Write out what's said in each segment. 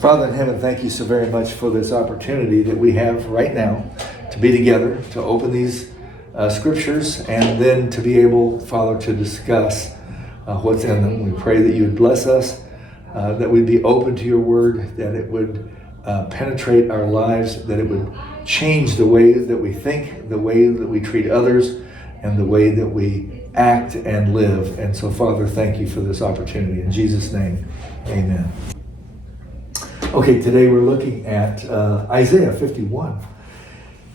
Father in heaven, thank you so very much for this opportunity that we have right now to be together, to open these scriptures, and then to be able, Father, to discuss what's in them. We pray that you would bless us, that we'd be open to your word, that it would penetrate our lives, that it would change the way that we think, the way that we treat others, and the way that we act and live. And so, Father, thank you for this opportunity. In Jesus' name, amen. Okay, today we're looking at Isaiah 51.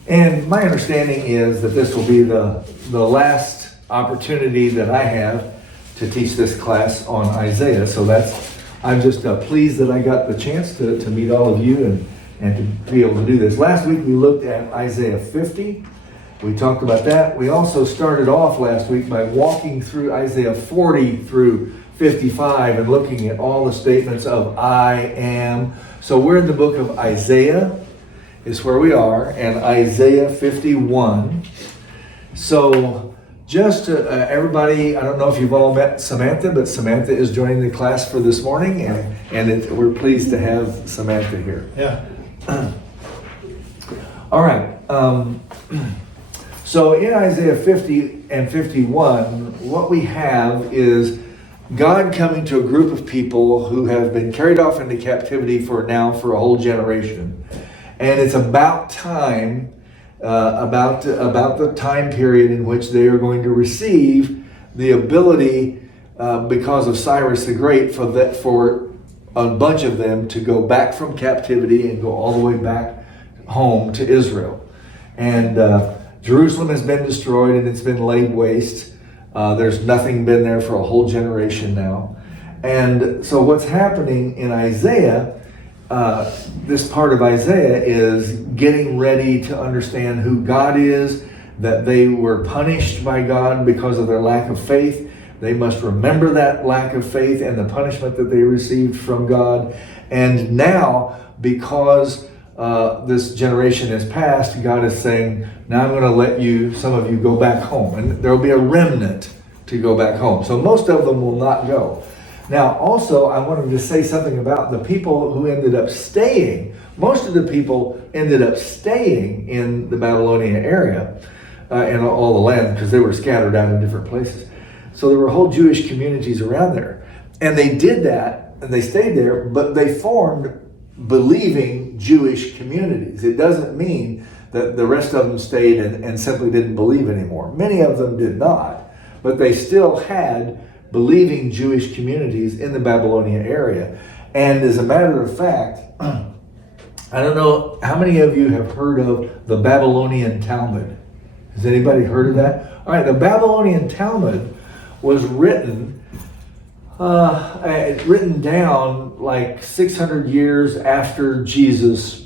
And my understanding is that this will be the last opportunity that I have to teach this class on Isaiah. So I'm just pleased that I got the chance to meet all of you and to be able to do this. Last week we looked at Isaiah 50. We talked about that. We also started off last week by walking through Isaiah 40 through 55 and looking at all the statements of I am. So we're in the book of Isaiah is where we are, and Isaiah 51. So just everybody, I don't know if you've all met Samantha, but Samantha is joining the class for this morning, and we're pleased to have Samantha here. Yeah. All right. So in Isaiah 50 and 51, what we have is God coming to a group of people who have been carried off into captivity for a whole generation. And it's about time, about the time period in which they are going to receive the ability, because of Cyrus the Great, for a bunch of them to go back from captivity and go all the way back home to Israel. And Jerusalem has been destroyed and it's been laid waste. There's nothing been there for a whole generation now. And so what's happening in Isaiah, this part of Isaiah is getting ready to understand who God is, that they were punished by God because of their lack of faith. They must remember that lack of faith and the punishment that they received from God. And now, because this generation has passed, God is saying, now I'm going to let some of you go back home. And there will be a remnant to go back home. So most of them will not go. Now, also, I wanted to say something about the people who ended up staying. Most of the people ended up staying in the Babylonian area and all the land, because they were scattered out in different places. So there were whole Jewish communities around there. And they did that, and they stayed there, but they formed believing Jewish communities. It doesn't mean that the rest of them stayed and simply didn't believe anymore. Many of them did not, but they still had believing Jewish communities in the Babylonian area. And as a matter of fact, I don't know how many of you have heard of the Babylonian Talmud. Has anybody heard of that? All right, the Babylonian Talmud was written down like 600 years after Jesus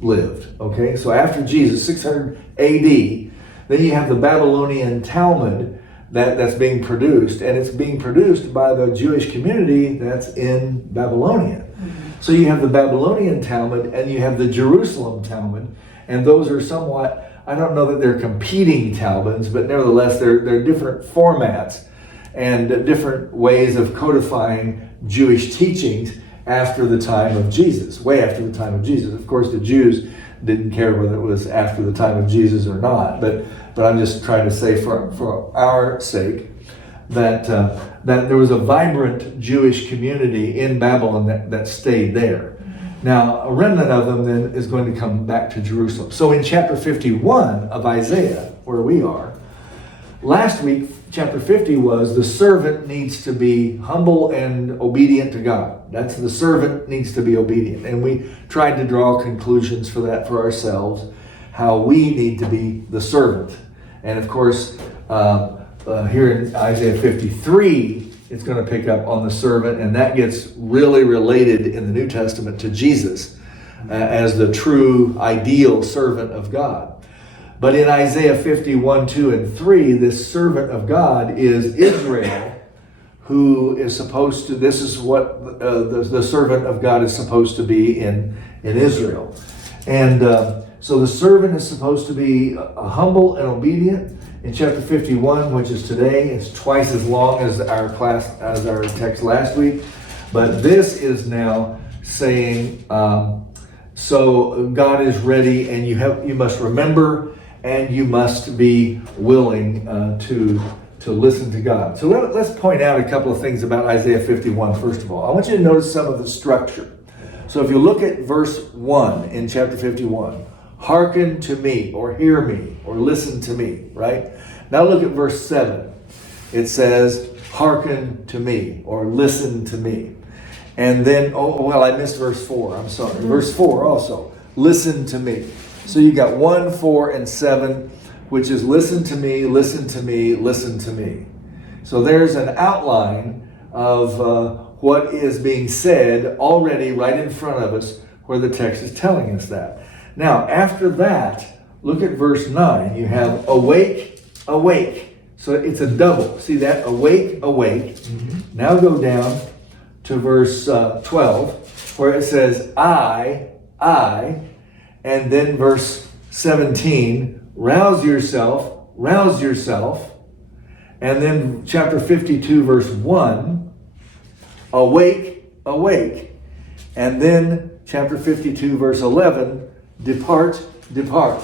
lived. Okay, so after Jesus, 600 AD, then you have the Babylonian Talmud that's being produced, and it's being produced by the Jewish community that's in Babylonia. Mm-hmm. So you have the Babylonian Talmud and you have the Jerusalem Talmud, and those are somewhat, I don't know that they're competing Talmuds, but nevertheless they're different formats and different ways of codifying Jewish teachings after the time of Jesus, way after the time of Jesus. Of course, the Jews didn't care whether it was after the time of Jesus or not, but I'm just trying to say for our sake that there was a vibrant Jewish community in Babylon that stayed there. Now, a remnant of them then is going to come back to Jerusalem. So in chapter 51 of Isaiah, where we are, last week, chapter 50 was the servant needs to be humble and obedient to God. That's the servant needs to be obedient. And we tried to draw conclusions for that for ourselves, how we need to be the servant. And of course, here in Isaiah 53, it's going to pick up on the servant, and that gets really related in the New Testament to Jesus as the true ideal servant of God. But in Isaiah 51, 2, and 3, this servant of God is Israel, who is supposed to, this is what the servant of God is supposed to be in Israel. And so the servant is supposed to be humble and obedient. In chapter 51, which is today, it's twice as long as our text last week. But this is now saying, so God is ready, and you must remember, and you must be willing to listen to God. So let's point out a couple of things about Isaiah 51, first of all. I want you to notice some of the structure. So if you look at verse 1 in chapter 51, hearken to me, or hear me, or listen to me, right? Now look at verse 7. It says, hearken to me, or listen to me. And then, I missed verse 4. I'm sorry. Verse 4 also, listen to me. So you got 1, 4, and 7, which is listen to me, listen to me, listen to me. So there's an outline of what is being said already right in front of us, where the text is telling us that. Now, after that, look at verse 9. You have awake, awake. So it's a double. See that? Awake, awake. Mm-hmm. Now go down to verse 12, where it says, I, and then verse 17, rouse yourself, and then chapter 52, verse 1, awake, awake, and then chapter 52, verse 11, depart, depart.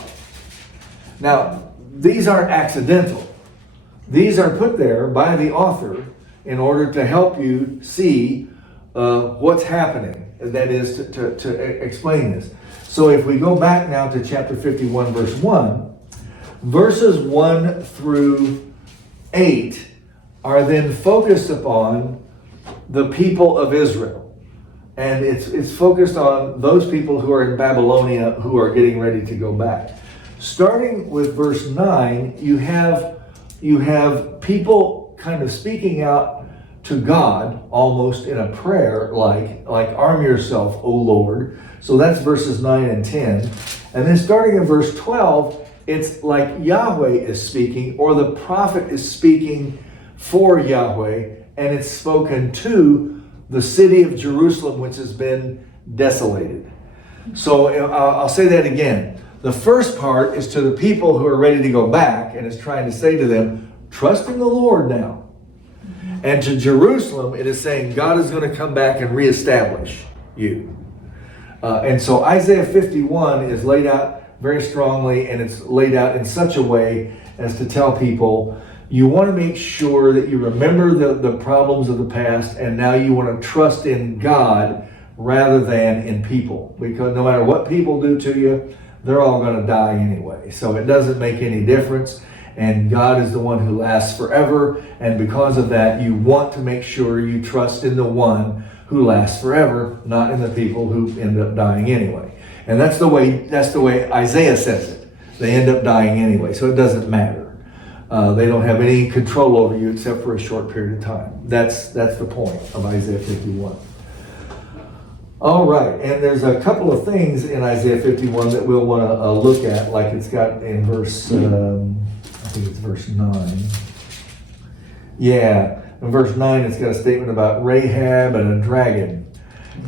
Now, these aren't accidental. These are put there by the author in order to help you see what's happening. That is to explain this. So if we go back now to chapter 51, verse 1, verses 1 through 8 are then focused upon the people of Israel. And it's focused on those people who are in Babylonia who are getting ready to go back. Starting with verse 9, you have people kind of speaking out to God almost in a prayer, like arm yourself, O Lord. So that's verses 9 and 10. And then starting in verse 12, it's like Yahweh is speaking, or the prophet is speaking for Yahweh, and it's spoken to the city of Jerusalem, which has been desolated. So I'll say that again. The first part is to the people who are ready to go back, and is trying to say to them, trust in the Lord now. And to Jerusalem, it is saying God is going to come back and reestablish you. And so Isaiah 51 is laid out very strongly, and it's laid out in such a way as to tell people, you want to make sure that you remember the problems of the past, and now you want to trust in God rather than in people. Because no matter what people do to you, they're all going to die anyway. So it doesn't make any difference. And God is the one who lasts forever. And because of that, you want to make sure you trust in the one who lasts forever, not in the people who end up dying anyway. And that's the way Isaiah says it. They end up dying anyway, so it doesn't matter. They don't have any control over you except for a short period of time. That's the point of Isaiah 51. All right, and there's a couple of things in Isaiah 51 that we'll want to look at, like it's got in verse, I think it's verse 9. Yeah, in verse 9 it's got a statement about Rahab and a dragon.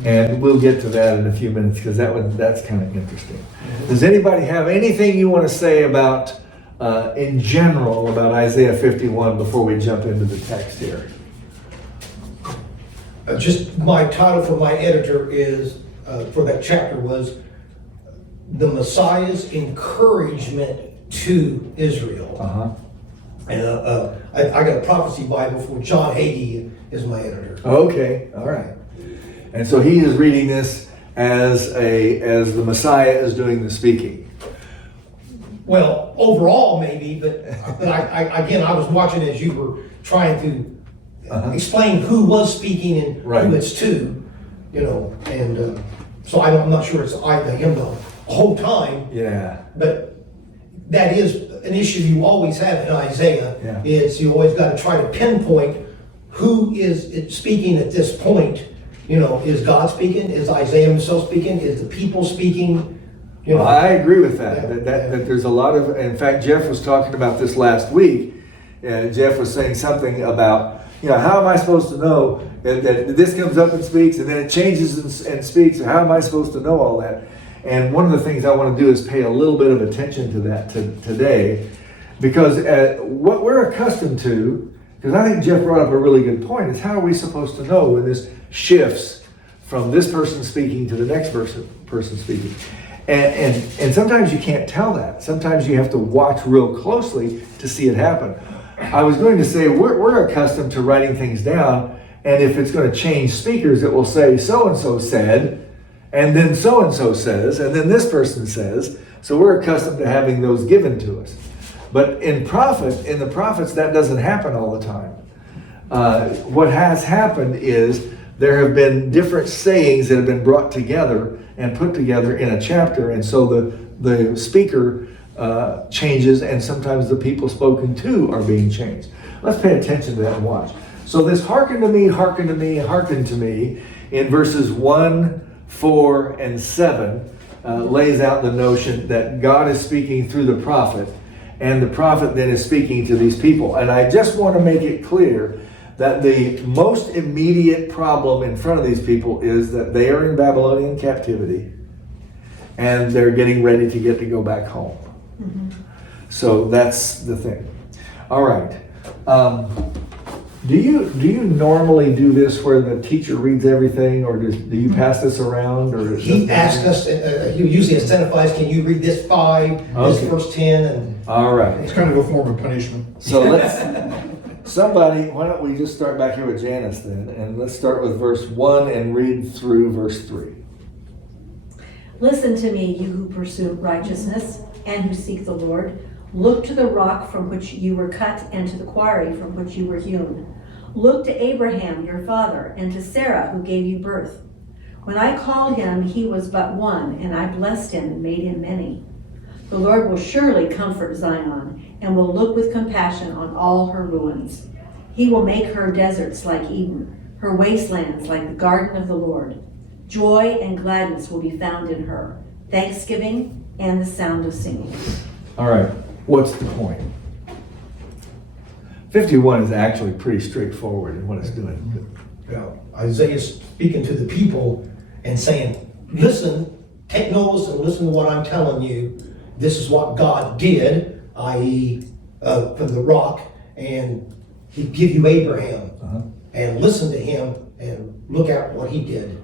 And we'll get to that in a few minutes, because that's kind of interesting. Does anybody have anything you want to say about, in general, about Isaiah 51 before we jump into the text here? Just my title for my editor is, for that chapter was, The Messiah's Encouragement to Israel. Uh-huh. And I got a prophecy Bible for John Hagee is my editor. Okay, all right. And so he is reading this as the Messiah is doing the speaking. Well, overall maybe, but I was watching as you were trying to explain who was speaking and who it's to, and so I'm not sure it's I, the him, the whole time. Yeah. But that is an issue you always have in Isaiah. Yeah. Is you always got to try to pinpoint who is speaking at this point. Is God speaking? Is Isaiah himself speaking? Is the people speaking? I agree with that. That there's a lot of. In fact, Jeff was talking about this last week. Jeff was saying something about, how am I supposed to know that this comes up and speaks, and then it changes and speaks? How am I supposed to know all that? And one of the things I want to do is pay a little bit of attention to that today, because what we're accustomed to, because I think Jeff brought up a really good point, is how are we supposed to know when this shifts from this person speaking to the next person speaking. And sometimes you can't tell that. Sometimes you have to watch real closely to see it happen. I was going to say, we're accustomed to writing things down, and if it's going to change speakers, it will say so-and-so said, and then so-and-so says, and then this person says. So we're accustomed to having those given to us. But in the prophets, that doesn't happen all the time. What has happened is there have been different sayings that have been brought together and put together in a chapter, and so the speaker changes, and sometimes the people spoken to are being changed. Let's pay attention to that and watch. So this hearken to me, hearken to me, hearken to me in verses 1, 4, and 7 lays out the notion that God is speaking through the prophet, and the prophet then is speaking to these people. And I just want to make it clear that the most immediate problem in front of these people is that they are in Babylonian captivity and they're getting ready to go back home. Mm-hmm. So that's the thing. All right. Do you normally do this where the teacher reads everything, or do you pass this around? Or he asks us, he usually identifies, can you read this 5, this verse 10? And all right. It's kind of a form of punishment. So why don't we just start back here with Janice then, and let's start with verse 1 and read through verse 3. Listen to me, you who pursue righteousness and who seek the Lord. Look to the rock from which you were cut and to the quarry from which you were hewn. Look to Abraham, your father, and to Sarah, who gave you birth. When I called him, he was but one, and I blessed him and made him many. The Lord will surely comfort Zion and will look with compassion on all her ruins. He will make her deserts like Eden, her wastelands like the garden of the Lord. Joy and gladness will be found in her, thanksgiving and the sound of singing. All right, what's the point? 51 is actually pretty straightforward in what it's doing. yeah, Isaiah's speaking to the people and saying, listen, take notice and listen to what I'm telling you. This is what God did, i.e. from the rock, and he'd give you Abraham. And listen to him and look at what he did.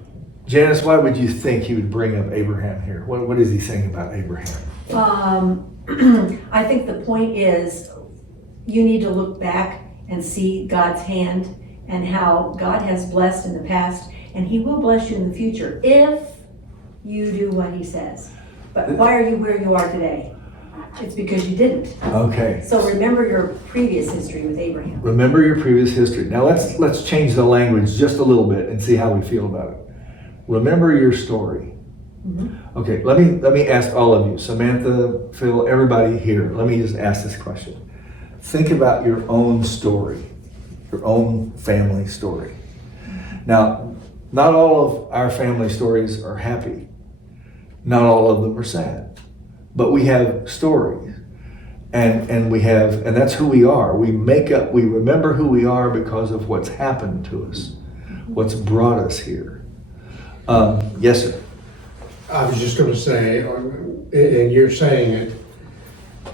Janice, why would you think he would bring up Abraham here? What is he saying about Abraham? I think the point is you need to look back and see God's hand and how God has blessed in the past, and he will bless you in the future if you do what he says. But why are you where you are today? It's because you didn't. Okay. So remember your previous history with Abraham. Remember your previous history. Now let's change the language just a little bit and see how we feel about it. Remember your story. Mm-hmm. Okay, let me ask all of you, Samantha, Phil, everybody here, let me just ask this question. Think about your own story, your own family story. Now, not all of our family stories are happy. Not all of them are sad. But we have stories. And that's who we are. We remember who we are because of what's happened to us, what's brought us here. Yes, sir. I was just going to say, and you're saying it,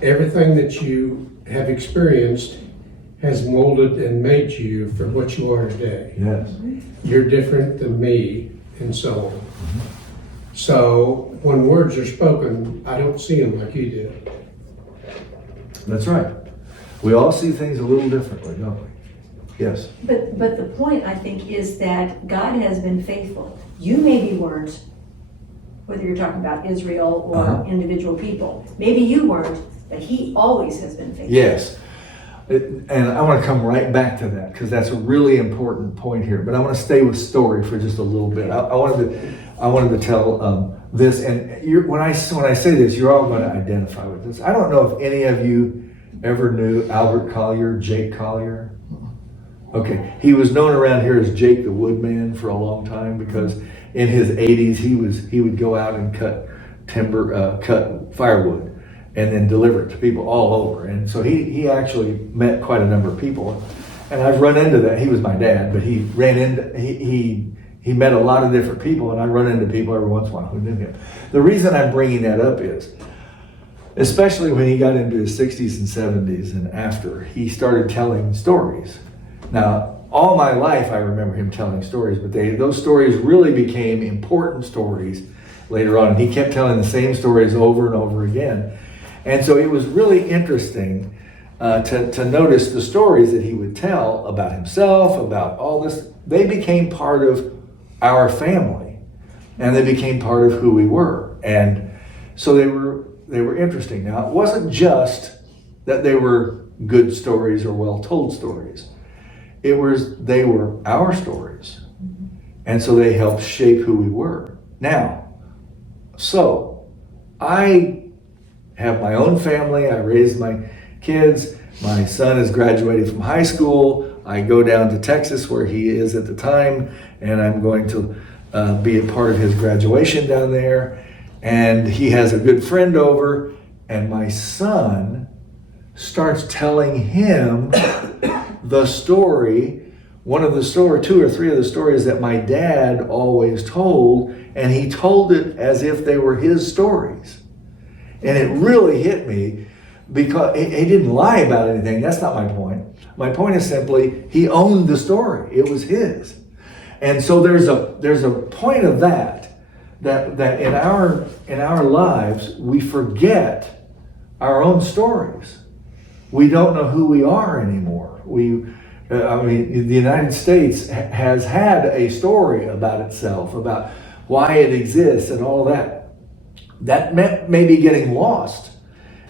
everything that you have experienced has molded and made you for what you are today. Yes. You're different than me, and so on. So when words are spoken, I don't see them like you do. That's right. We all see things a little differently, don't we? Yes. But the point, I think, is that God has been faithful. You maybe weren't, whether you're talking about Israel or individual people. Maybe you weren't, but he always has been faithful. Yes. And I want to come right back to that because that's a really important point here. But I want to stay with story for just a little bit. I wanted to tell this, and when I say this, you're all going to identify with this. I don't know if any of you ever knew Albert Collier, Jake Collier. Okay, he was known around here as Jake the Woodman for a long time because in his 80s he would go out and cut timber, cut firewood, and then deliver it to people all over. And so he actually met quite a number of people, and I've run into that. He was my dad, but he met a lot of different people, and I run into people every once in a while who knew him. The reason I'm bringing that up is, especially when he got into his 60s and 70s and after, he started telling stories. Now, all my life I remember him telling stories, but those stories really became important stories later on. And he kept telling the same stories over and over again. And so it was really interesting to notice the stories that he would tell about himself, about all this. They became part of our family, and they became part of who we were. And so they were interesting. Now, it wasn't just that they were good stories or well-told stories. They were our stories. And so they helped shape who we were. Now, so I have my own family. I raised my kids. My son has graduated from high school. I go down to Texas where he is at the time, and I'm going to be a part of his graduation down there. And he has a good friend over, and my son starts telling him the story, one of the story, 2 or 3 of the stories that my dad always told, and he told it as if they were his stories. And it really hit me because he didn't lie about anything. That's not my point. My point is simply he owned the story. It was his. And so there's a point of that in our lives we forget our own stories. We don't know who we are anymore. The United States has had a story about itself, about why it exists and all that. That may be getting lost.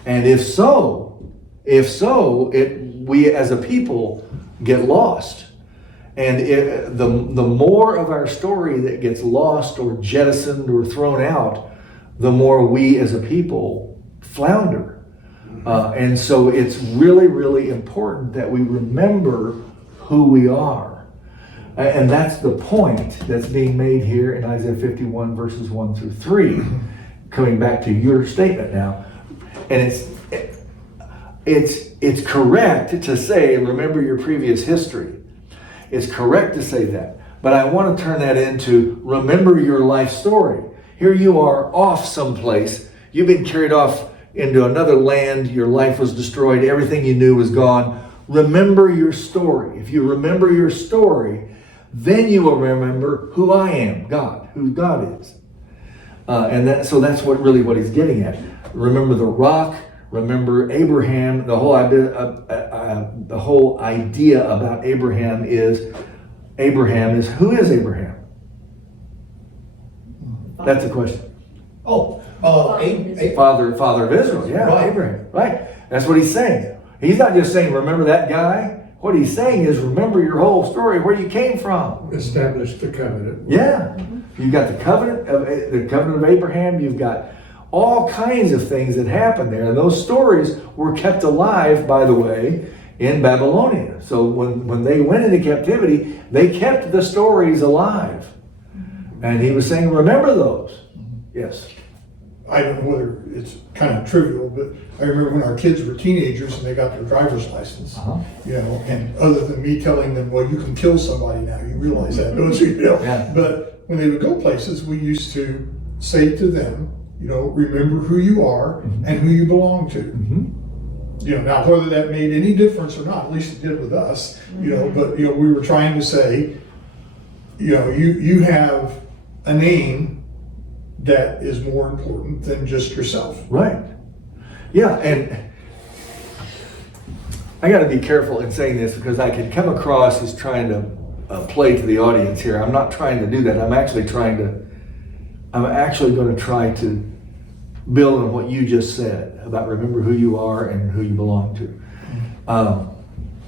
And if so, we as a people get lost. And the more of our story that gets lost or jettisoned or thrown out, the more we as a people flounder. And so it's really, really important that we remember who we are. And that's the point that's being made here in Isaiah 51 verses 1 through 3. Coming back to your statement now. And it's correct to say, remember your previous history. It's correct to say that. But I want to turn that into remember your life story. Here you are off someplace. You've been carried off into another land. Your life was destroyed. Everything you knew was gone. Remember your story. If you remember your story, then you will remember who I am, God, who God is. So that's what he's getting at. Remember the rock. Remember Abraham. The whole idea about Abraham is who is Abraham? That's the question. Father of Israel. Yeah, Right. Abraham. Right. That's what he's saying. He's not just saying remember that guy. What he's saying is remember your whole story, where you came from. Establish the covenant. Yeah. You've got the covenant of Abraham. You've got all kinds of things that happened there. And those stories were kept alive, by the way, in Babylonia. So when they went into captivity, they kept the stories alive. And he was saying, remember those. Yes. I don't know whether it's kind of trivial, but I remember when our kids were teenagers and they got their driver's license, and other than me telling them, well, you can kill somebody now, you realize that, don't you? Yeah. But when they would go places, we used to say to them, remember who you are and who you belong to. Mm-hmm. Now whether that made any difference or not, at least it did with us, but we were trying to say, you have a name that is more important than just yourself. Right. Yeah, and I got to be careful in saying this because I could come across as trying to play to the audience here. I'm not trying to do that. I'm actually going to try to build on what you just said about remember who you are and who you belong to.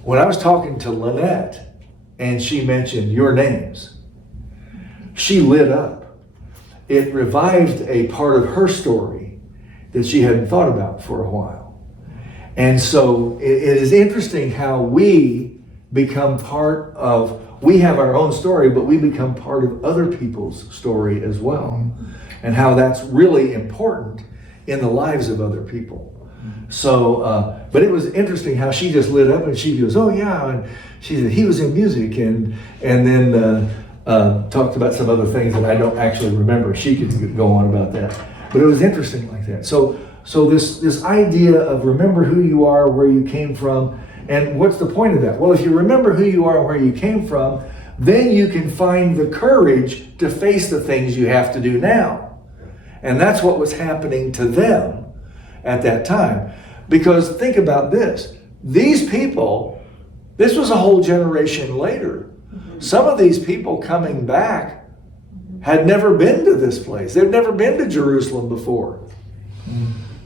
When I was talking to Lynette and she mentioned your names, she lit up. It revived a part of her story that she hadn't thought about for a while. And so it is interesting how we become we have our own story, but we become part of other people's story as well. And how that's really important in the lives of other people. So, but it was interesting how she just lit up and she goes, oh yeah, and she said he was in music and then talked about some other things that I don't actually remember. She could go on about that, but it was interesting like that. So this idea of remember who you are, where you came from, And what's the point of that? Well, if you remember who you are and where you came from, then you can find the courage to face the things you have to do now. And that's what was happening to them at that time. Because think about this. These people, this was a whole generation later. Some of these people coming back had never been to this place. They'd never been to Jerusalem before.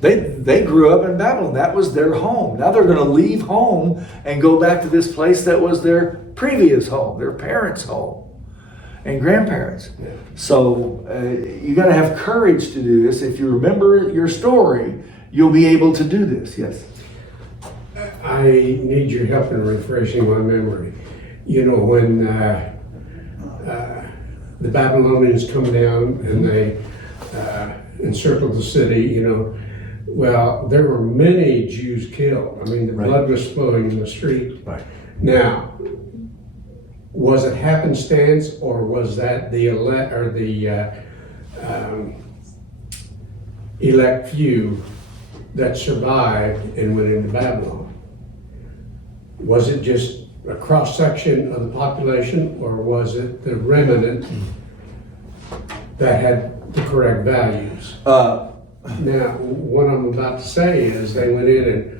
They grew up in Babylon. That was their home. Now they're going to leave home and go back to this place that was their previous home, their parents' home and grandparents. So you got to have courage to do this. If you remember your story, you'll be able to do this. Yes. I need your help in refreshing my memory. You know, when the Babylonians come down and they encircled the city, you know, well, there were many Jews killed. I mean, the blood was flowing in the street. Right. Now, was it happenstance, or was that the elect few that survived and went into Babylon? Was it just a cross-section of the population, or was it the remnant that had the correct values? Now, what I'm about to say is they went in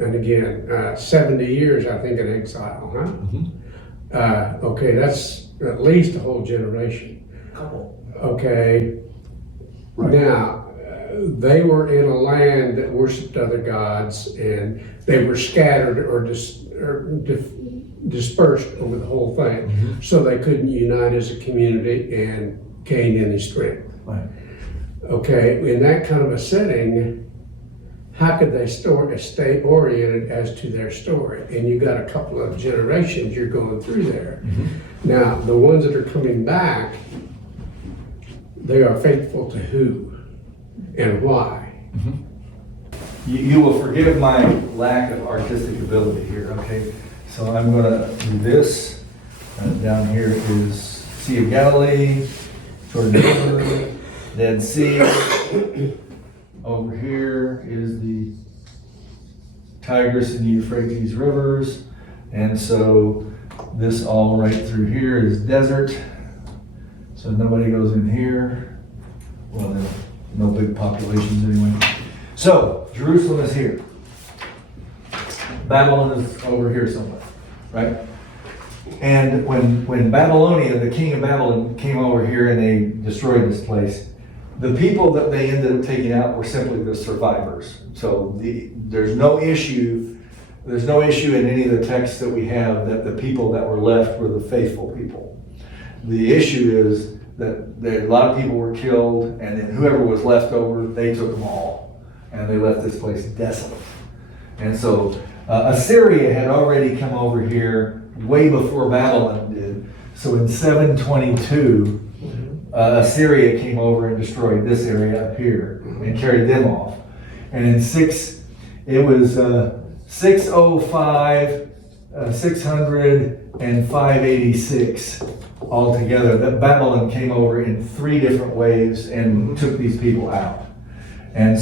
and again, 70 years, I think, in exile, huh? Okay, that's at least a whole generation. Okay. Right. Now, they were in a land that worshiped other gods, and they were scattered or dispersed over the whole thing, so they couldn't unite as a community and gain any strength. Right. Okay, in that kind of a setting, how could they stay oriented as to their story? And you got a couple of generations you're going through there. Now, the ones that are coming back, they are faithful to who and why? You will forgive my lack of artistic ability here, okay? So I'm going to do this. Down here is Sea of Galilee, Jordan River, Dead Sea. Over here is the Tigris and Euphrates rivers. And so this all right through here is desert. So nobody goes in here. Well, there are no big populations anyway. So Jerusalem is here. Babylon is over here somewhere, right? And when Babylonia, the king of Babylon, came over here and they destroyed this place, the people that they ended up taking out were simply the survivors. So there's no issue in any of the texts that we have that the people that were left were the faithful people. The issue is that a lot of people were killed, and then whoever was left over, they took them all, and they left this place desolate. And so Assyria had already come over here way before Babylon did. So in 722, Assyria came over and destroyed this area up here and carried them off. And in 605, 600, and 586 altogether, that Babylon came over in 3 different waves and took these people out. And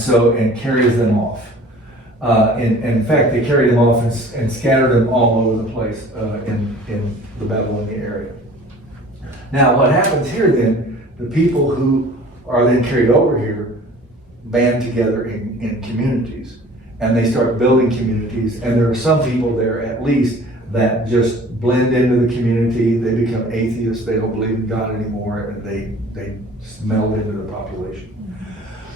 carries them off. In fact, they carried them off and scattered them all over the place in the Babylonian area. Now, what happens here then, the people who are then carried over here band together in communities, and they start building communities, and there are some people there at least that just blend into the community. They become atheists, they don't believe in God anymore, and they meld into the population.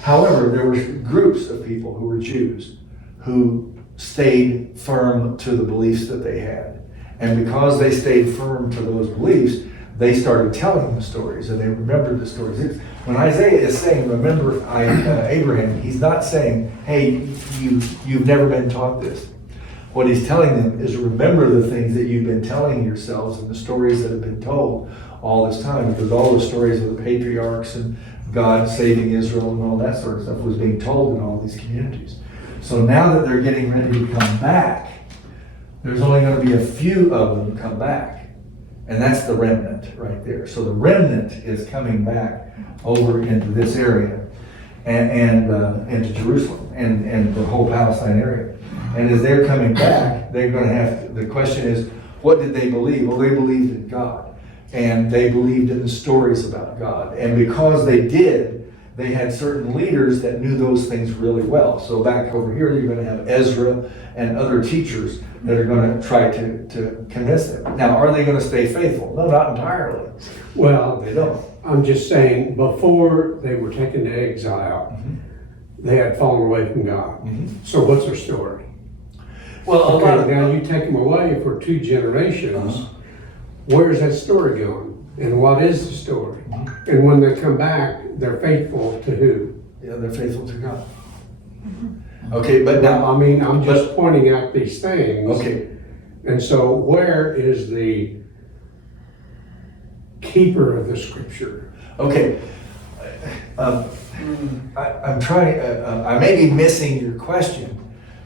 However, there were groups of people who were Jews who stayed firm to the beliefs that they had. And because they stayed firm to those beliefs, they started telling the stories, and they remembered the stories. When Isaiah is saying, remember Abraham, he's not saying, hey, you've never been taught this. What he's telling them is remember the things that you've been telling yourselves and the stories that have been told all this time, because all the stories of the patriarchs and God saving Israel and all that sort of stuff was being told in all these communities. So now that they're getting ready to come back, there's only going to be a few of them come back. And that's the remnant right there. So the remnant is coming back over into this area and into Jerusalem and the whole Palestine area. And as they're coming back, they're gonna have, the question is, what did they believe? Well, they believed in God. And they believed in the stories about God. And because they did, they had certain leaders that knew those things really well. So back over here, you're gonna have Ezra and other teachers that are gonna try to convince them. Now, are they gonna stay faithful? No, not entirely. Well, They don't. I'm just saying, before they were taken to exile, they had fallen away from God. So what's their story? Well, a lot of, Okay, now you take them away for 2 generations. Where's that story going? And what is the story? And when they come back, they're faithful to who? yeah, they're faithful to God. Okay, but Now, now, I mean, I'm just pointing out these things. okay, And so where is the keeper of the scripture? okay. I'm trying, I may be missing your question,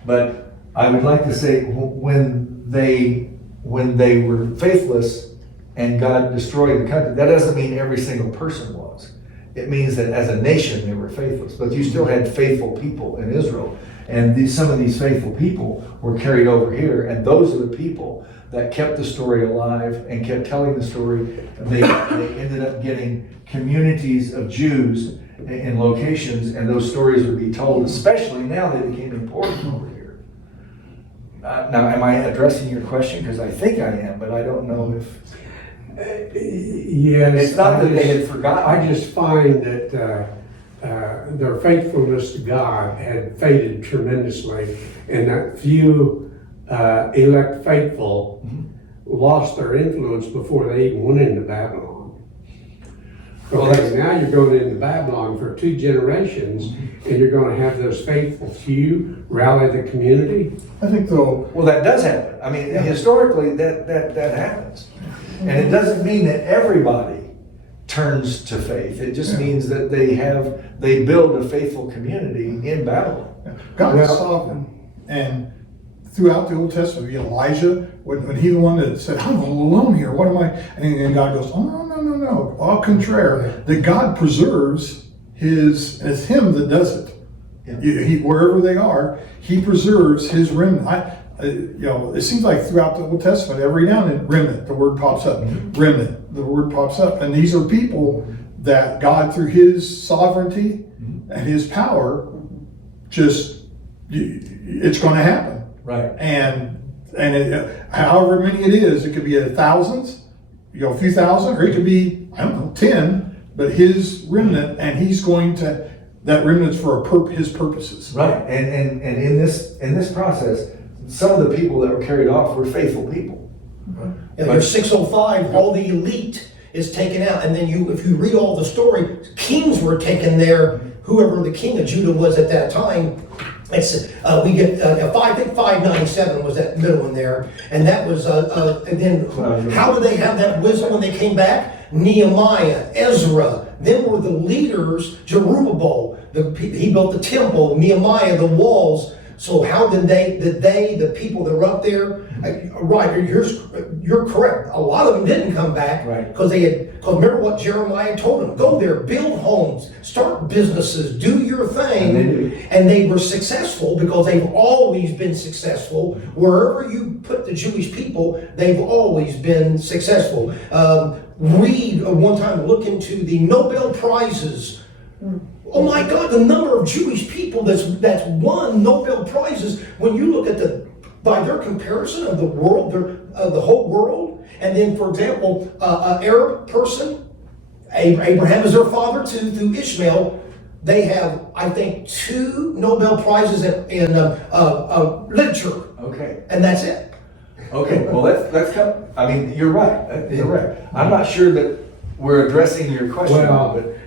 but I would like to say, when they were faithless and God destroyed the country, that doesn't mean every single person was. It means that as a nation, they were faithless, but you still had faithful people in Israel. And some of these faithful people were carried over here, and those are the people that kept the story alive and kept telling the story. They ended up getting communities of Jews in locations, and those stories would be told, especially now they became important over here. Now, am I addressing your question? Because I think I am, but I don't know if... Yes. It's not that they had forgotten. I just find that their faithfulness to God had faded tremendously, and that few elect faithful lost their influence before they even went into Babylon. Well, Okay, now you're going into Babylon for 2 generations, and you're going to have those faithful few rally the community. I think though, Well, that does happen. I mean, historically, that happens. And it doesn't mean that everybody turns to faith. It just means that they build a faithful community in Babylon. God is Well- sovereign, and throughout the Old Testament, Elijah, when he the one that said, "I'm all alone here. What am I?" And God goes, "Oh no, au contraire." That God preserves His, and it's Him that does it. He, wherever they are, He preserves His remnant. It seems like throughout the Old Testament, every now and then, remnant, the word pops up. Remnant, the word pops up, and these are people that God, through His sovereignty and His power, it's going to happen. Right. And however many it is, it could be thousands, a few thousand, or it could be, I don't know, 10, but His remnant, and He's going to, that remnant's for His purposes. Right. And in this process, some of the people that were carried off were faithful people. Yeah, there's 605, all the elite is taken out, and then if you read all the story, kings were taken there, whoever the king of Judah was at that time. We get, I think 597 was that middle one there, and that was, and then how did they have that wisdom when they came back? Nehemiah, Ezra, them were the leaders. Zerubbabel, he built the temple, Nehemiah, the walls. So how did the people that were up there, right, you're correct. A lot of them didn't come back. Right. Because remember what Jeremiah told them, go there, build homes, start businesses, do your thing. And they do. And they were successful because they've always been successful. Wherever you put the Jewish people, they've always been successful. Read one time, look into the Nobel Prizes. Oh my God, the number of Jewish people that's won Nobel Prizes, when you look at by their comparison of the world, the whole world, and then, for example, an Arab person, Abraham is their father through Ishmael. They have, I think, 2 Nobel Prizes in literature, Okay. and that's it. Okay. Well, let's come. I mean, you're right. You're right. I'm not sure that we're addressing your question, Well, but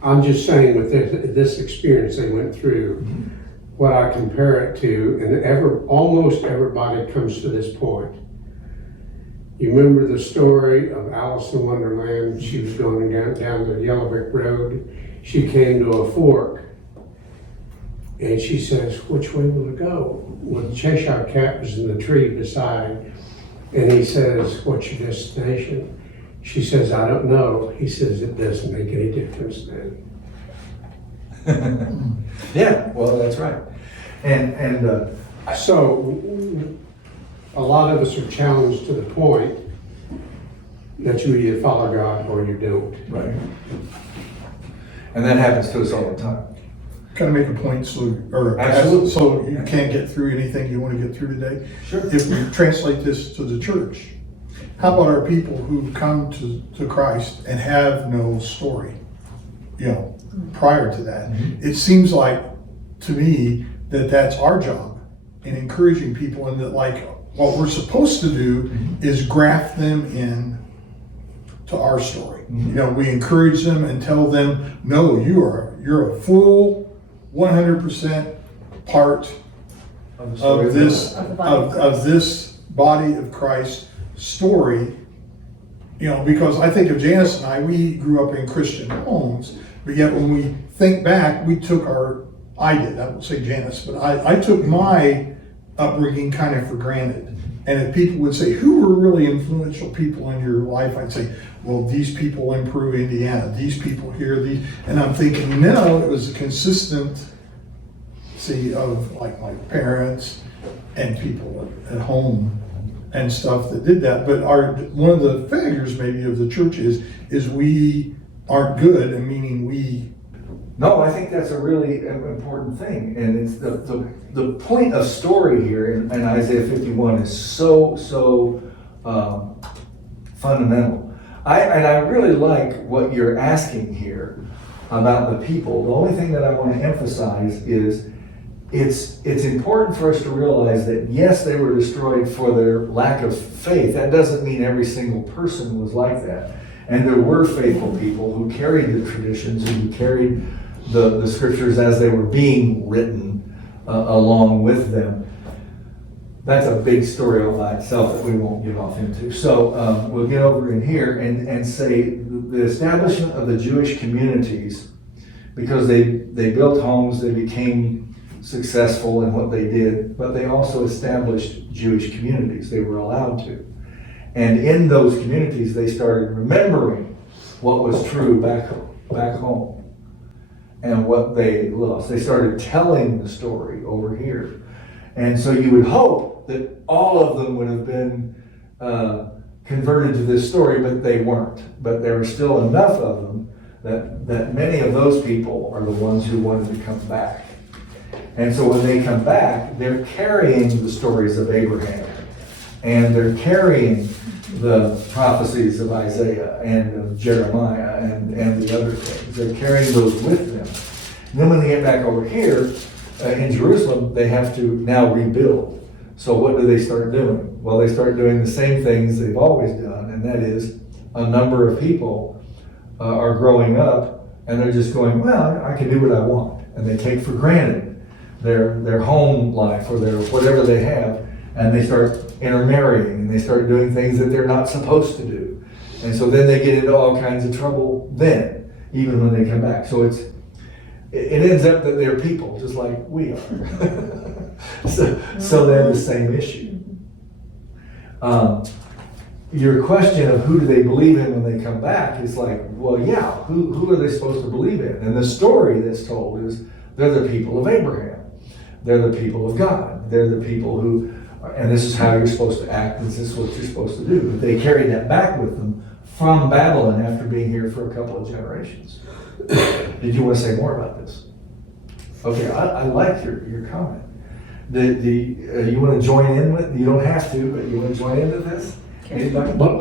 I'm just saying with this experience they went through, what I compare it to, and almost everybody comes to this point. You remember the story of Alice in Wonderland? She was going down the Yellow Brick Road. She came to a fork, and she says, "Which way will it go?" Well, the Cheshire Cat was in the tree beside, and he says, "What's your destination?" She says, "I don't know." He says, "It doesn't make any difference then." yeah, well, that's right. And So, a lot of us are challenged to the point that you either follow God or you don't. Right. And that happens to us all the time. Can I make a point, Absolutely. so you can't get through anything you want to get through today? Sure. If we translate this to the church, how about our people who come to Christ and have no story, prior to that? It seems like, to me, that that's our job in encouraging people, and that what we're supposed to do is graft them in to our story. We encourage them and tell them, no, you're a full 100% part of this of this body of Christ story. Because I think of Janice and I, we grew up in Christian homes, but yet when we think back, I won't say Janice, but I took my upbringing kind of for granted. And if people would say, who were really influential people in your life? I'd say, well, these people in Peru, Indiana, these people here, and I'm thinking, no, it was a consistency of like my parents and people at home and stuff that did that. But one of the failures maybe of the church is we aren't good, and meaning we. No, I think that's a really important thing, and it's the point of story here in Isaiah 51 is so fundamental. I really like what you're asking here about the people. The only thing that I want to emphasize is it's important for us to realize that yes, they were destroyed for their lack of faith. That doesn't mean every single person was like that, and there were faithful people who carried the traditions and who carried the scriptures as they were being written along with them. That's a big story all by itself that we won't get off into. So we'll get over in here and say the establishment of the Jewish communities, because they built homes, they became successful in what they did, but they also established Jewish communities. They were allowed to. And in those communities, they started remembering what was true back home. And what they lost. They started telling the story over here. And so you would hope that all of them would have been converted to this story, but they weren't. But there were still enough of them that many of those people are the ones who wanted to come back. And so when they come back, they're carrying the stories of Abraham, and they're carrying the prophecies of Isaiah and of Jeremiah and the other things. They're carrying those with them. And then when they get back over here in Jerusalem, they have to now rebuild. So what do they start doing? Well, they start doing the same things they've always done, and that is a number of people are growing up and they're just going, well, I can do what I want. And they take for granted their home life or their whatever they have, and they start intermarrying and they start doing things that they're not supposed to do. And so then they get into all kinds of trouble then, even when they come back. So it ends up that they're people just like we are. so they have the same issue. Your question of who do they believe in when they come back is like, well, yeah, who are they supposed to believe in? And the story that's told is they're the people of Abraham. They're the people of God. They're the people who, and this is how you're supposed to act, this is what you're supposed to do. But they carried that back with them from Babylon after being here for a couple of generations. Did you want to say more about this? Okay, I like your comment. You want to join in with, you don't have to, but you want to join into this? Anybody? Well,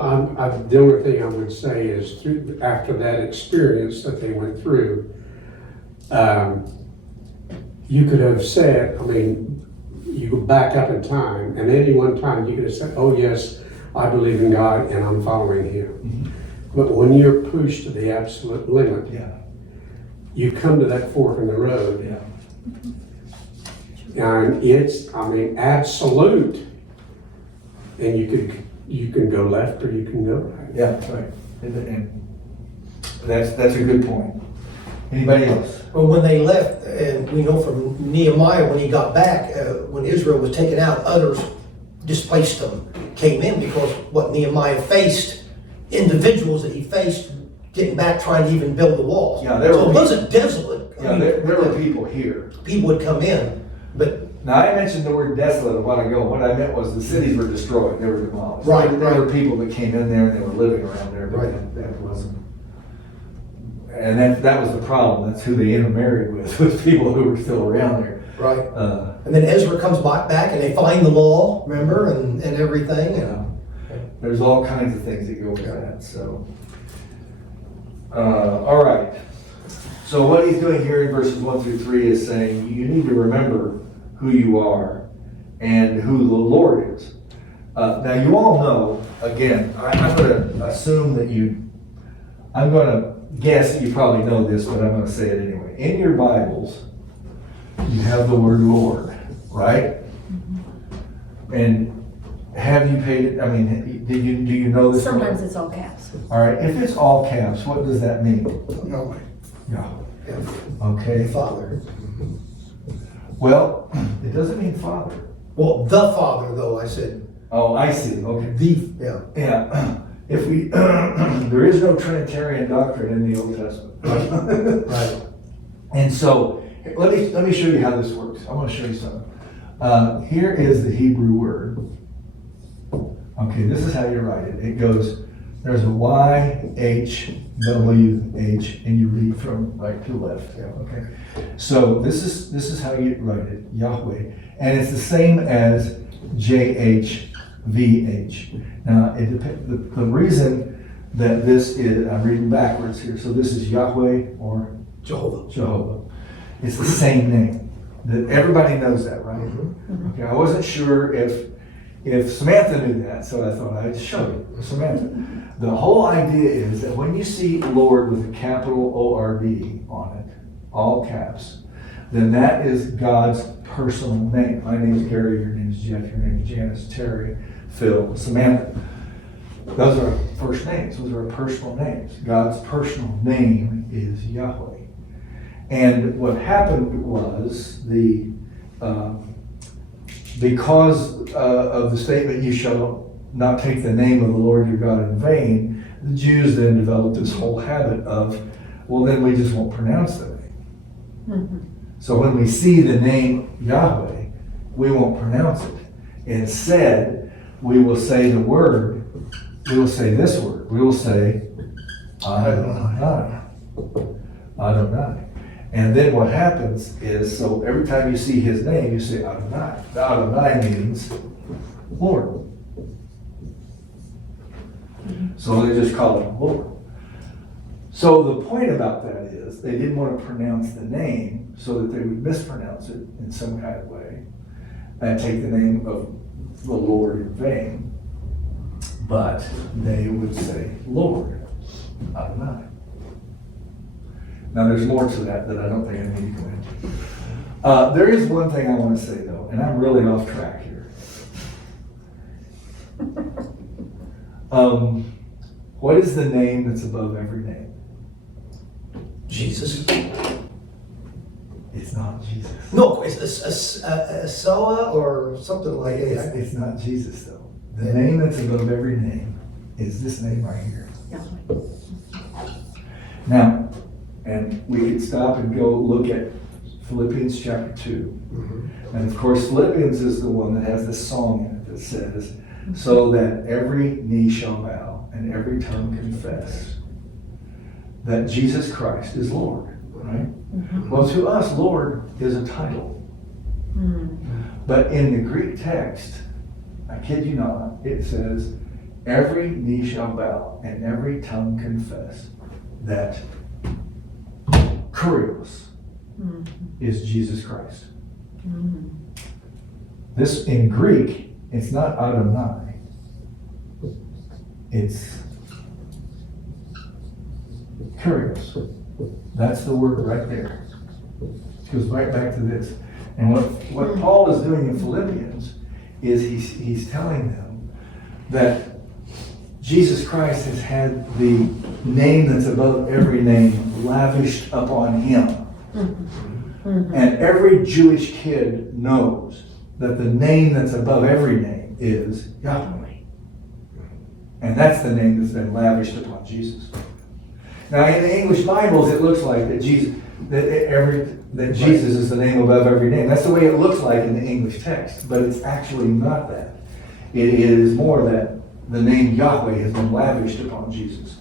the only thing I would say is after that experience that they went through, you could have said, you go back up in time, and any one time you could have said, oh yes, I believe in God and I'm following Him. Mm-hmm. But when you're pushed to the absolute limit, you come to that fork in the road. And it's, absolute. And you can go left or you can go right. Yeah, right. And that's a good point. Anybody else? Well, when they left, and we know from Nehemiah, when he got back, when Israel was taken out, others displaced them, came in, because what Nehemiah faced, individuals that he faced getting back trying to even build the walls. Yeah, so it wasn't desolate. Yeah, there were people here. People would come in, but Now, I mentioned the word desolate a while ago. What I meant was the cities were destroyed, they were demolished. Right, There were right. people that came in there and they were living around there, but Right. that wasn't. And that was the problem. That's who they intermarried with, was people who were still around there. Right. Uh, And then Ezra comes back and they find the law, remember, and everything. you And know, there's all kinds of things that go with that, so. All right. So what he's doing here in verses 1 through 3 is saying, you need to remember who you are and who the Lord is. Now, you all know, again, I'm going to assume that I'm going to guess that you probably know this, but I'm going to say it anyway. In your Bibles, you have the word Lord, right? And have you paid it, I mean, do you know this? Sometimes it's all caps. All right, if it's all caps, what does that mean? No. Yeah. yeah, Okay, Father. well, it doesn't mean Father. Well, the Father, though, I said, Oh, I see, okay. the, yeah. Yeah, if we, there is no Trinitarian doctrine in the Old Testament. Right. And so, let me show you how this works. I want to show you something. Here is the Hebrew word. Okay, this is how you write it. It goes, there's a Y, H, W, H, and you read from right to left. Yeah. Okay. So this is how you write it, Yahweh, and it's the same as JH, VH. Now, the reason that this is, I'm reading backwards here. So this is Yahweh or Jehovah. Jehovah. It's the same name. That everybody knows that, right? Mhm. Okay, I wasn't sure if Samantha knew that, so I thought I'd show you. Samantha, the whole idea is that when you see Lord with a capital O-R-D on it, all caps, then that is God's personal name. My name is Gary, your name is Jeff, your name is Janice, Terry, Phil, Samantha. Those are first names. Those are personal names. God's personal name is Yahweh. And what happened was because of the statement, you shall not take the name of the Lord your God in vain, the Jews then developed this whole habit of, well, then we just won't pronounce the name. Mhm. So when we see the name Yahweh, we won't pronounce it. Instead, we will say the word, we will say this word, we will say Adonai. Adonai. And then what happens is, so every time you see his name, you say Adonai. The Adonai means Lord. So they just call him Lord. So the point about that is, they didn't want to pronounce the name so that they would mispronounce it in some kind of way and take the name of the Lord in vain. But they would say Lord, Adonai. Now, there's more to that I don't think I need to go into. There is one thing I want to say, though, and I'm really off track here. What is the name that's above every name? Jesus. It's not Jesus. No, it's a Soa or something like that. It's not Jesus, though. The name that's above every name is this name right here. Yahweh. Now, and we could stop and go look at Philippians chapter 2. Mhm. And of course, Philippians is the one that has this song in it that says, so that every knee shall bow and every tongue confess that Jesus Christ is Lord, right? Well, to us, Lord is a title. Mm. But in the Greek text, I kid you not, it says, every knee shall bow and every tongue confess that Kyrios Mm. is Jesus Christ. Mm. This, in Greek, it's not Adonai. It's Kyrios. That's the word right there. It goes right back to this. And what Paul is doing in Philippians is he's telling them that Jesus Christ has had the name that's above every name lavished upon him. Mhm. And every Jewish kid knows that the name that's above every name is Yahweh. And that's the name that's been lavished upon Jesus. Now, in the English Bibles, it looks like that Jesus is the name above every name. That's the way it looks like in the English text, but it's actually not that. It is more that the name Yahweh has been lavished upon Jesus.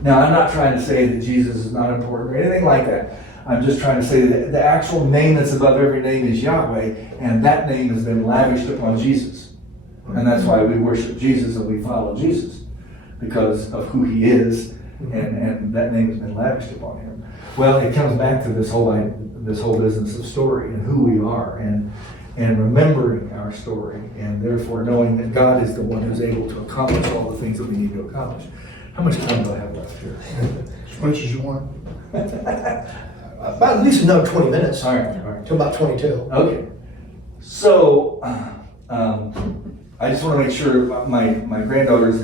Now, I'm not trying to say that Jesus is not important or anything like that. I'm just trying to say that the actual name that's above every name is Yahweh, and that name has been lavished upon Jesus. And that's why we worship Jesus and we follow Jesus, because of who he is, and that name has been lavished upon him. Well, it comes back to this whole business of story and who we are, and remembering our story, and therefore knowing that God is the one who's able to accomplish all the things that we need to accomplish. How much time do I have left here? As much as you want. About at least another 20 minutes, All right. till about 22. Okay. So, I just want to make sure my granddaughter's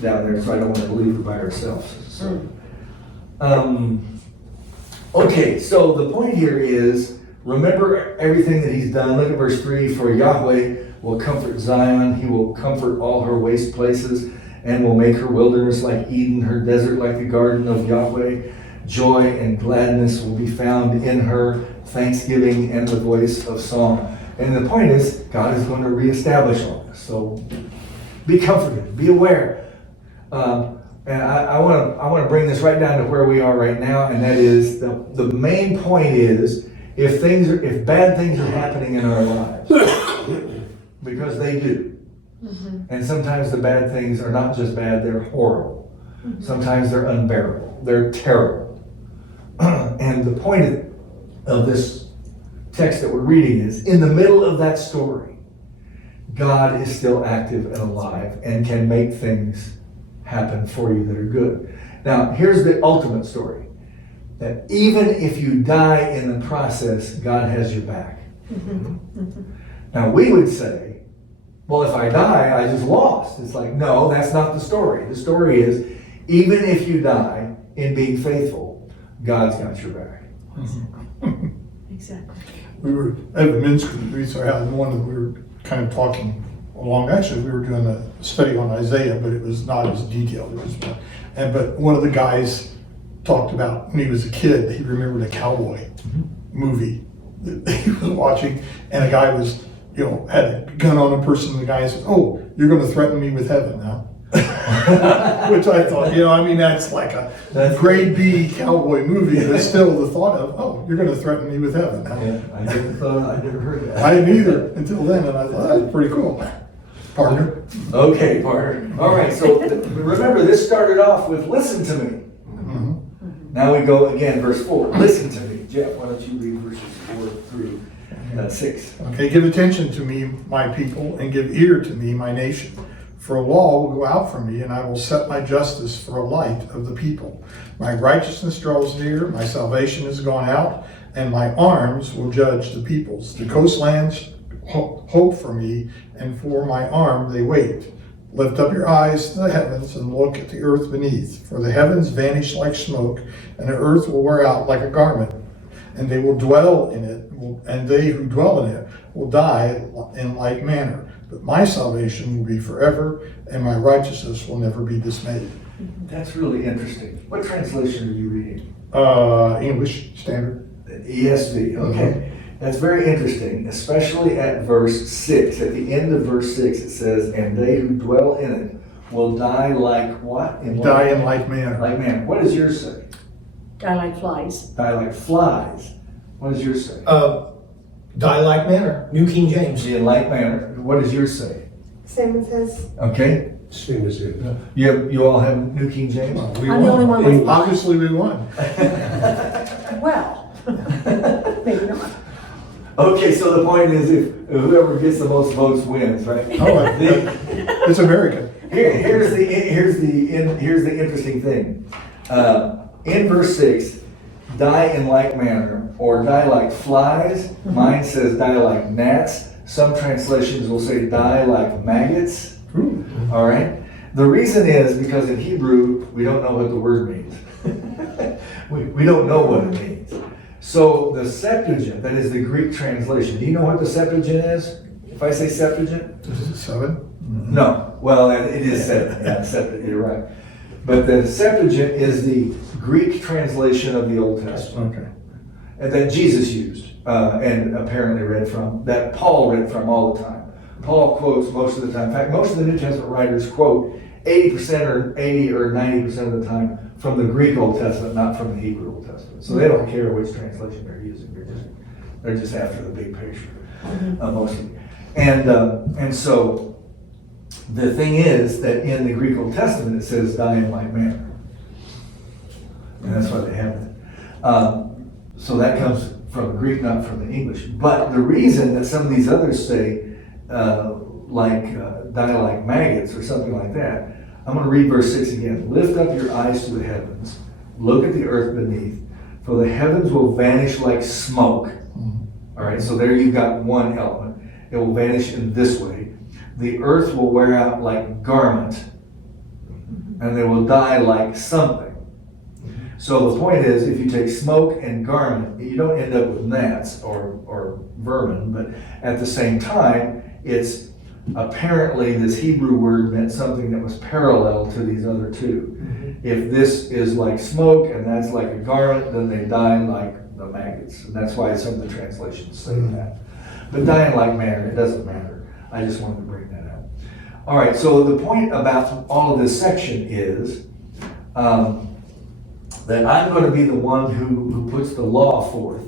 down there, so I don't want to leave her by herself. So, okay, so the point here is, remember everything that he's done. Look at verse 3. For Yahweh will comfort Zion. He will comfort all her waste places, and will make her wilderness like Eden, her desert like the garden of Yahweh. Joy and gladness will be found in her, thanksgiving and the voice of song. And the point is, God is going to reestablish all this. So be comforted, be aware. And I want to bring this right down to where we are right now, and that is the main point is, if bad things are happening in our lives, because they do. And sometimes the bad things are not just bad, they're horrible. Sometimes they're unbearable. They're terrible. And the point of this text that we're reading is, in the middle of that story, God is still active and alive and can make things happen for you that are good. Now, here's the ultimate story. That even if you die in the process, God has your back. Now, we would say, well, if I die, I just lost. It's like, no, that's not the story. The story is, even if you die in being faithful, God's got your back. Exactly. We were at a men's group, we had one that we were kind of talking along. Actually, we were doing a study on Isaiah, but it was not as detailed. But one of the guys talked about when he was a kid, he remembered a cowboy movie that he was watching, and a guy was, had a gun on a person, and the guy says, "Oh, you're going to threaten me with heaven now." Which I thought, that's like a grade B cowboy movie, but still the thought of, oh, you're going to threaten me with heaven. Yeah, I never heard that. I didn't either until then, and I thought, that's pretty cool. Partner. Okay, partner. All right, so remember, this started off with, listen to me. Now we go again, verse 4. Listen to me. Jeff, why don't you read verses 4 through 6. Okay, give attention to me, my people, and give ear to me, my nation. For a law will go out from me, and I will set my justice for a light of the people. My righteousness draws near, my salvation has gone out, and my arms will judge the peoples. The coastlands hope for me, and for my arm they wait. Lift up your eyes to the heavens and look at the earth beneath. For the heavens vanish like smoke, and the earth will wear out like a garment. And they will dwell in it, and they who dwell in it will die in like manner. But my salvation will be forever, and my righteousness will never be dismayed. That's really interesting. What translation are you reading? English Standard. ESV, okay. That's very interesting, especially at verse 6. At the end of verse 6, it says, and they who dwell in it will die like what? Die in like manner. Like manner. What does yours say? Die like flies. Die like flies. What does yours say? Die like manner, New King James. In like manner. What does yours say? Same as his. Okay. Same as it. You all have New King James? We I'm the only one with flies. Obviously, we won. Well, maybe not. Okay, so the point is, if whoever gets the most votes wins, right? Oh, it's American. Here's the interesting thing. In verse 6, die in like manner, or die like flies. Mine says die like gnats. Some translations will say die like maggots. All right. The reason is because in Hebrew we don't know what the word means. we don't know what it means. So the Septuagint, that is the Greek translation. Do you know what the Septuagint is? If I say Septuagint? Is it 7? No. Well, it is 7. Yeah, 7. You're right. But the Septuagint is the Greek translation of the Old Testament. Okay. And that Jesus used and apparently read from, that Paul read from all the time. Paul quotes most of the time. In fact, most of the New Testament writers quote 80% or 80 or 90% of the time from the Greek Old Testament, not from the Hebrew Old Testament. So they don't care which translation they're using. They're just after the big picture, mostly. And so the thing is that in the Greek Old Testament it says die in like manner. And that's why they have it. So that comes from the Greek, not from the English. But the reason that some of these others say die like maggots or something like that, I'm going to read verse 6 again. Lift up your eyes to the heavens, look at the earth beneath, for the heavens will vanish like smoke. All right, so there you've got one element. It will vanish in this way. The earth will wear out like garment, and they will die like something. So the point is, if you take smoke and garment, you don't end up with gnats or vermin, but at the same time, it's apparently this Hebrew word meant something that was parallel to these other two. If this is like smoke and that's like a garment, then they die like the maggots. And that's why some of the translations say that. But die in like manner, it doesn't matter. I just wanted to bring that up. All right, so the point about all of this section is that I'm going to be the one who puts the law forth.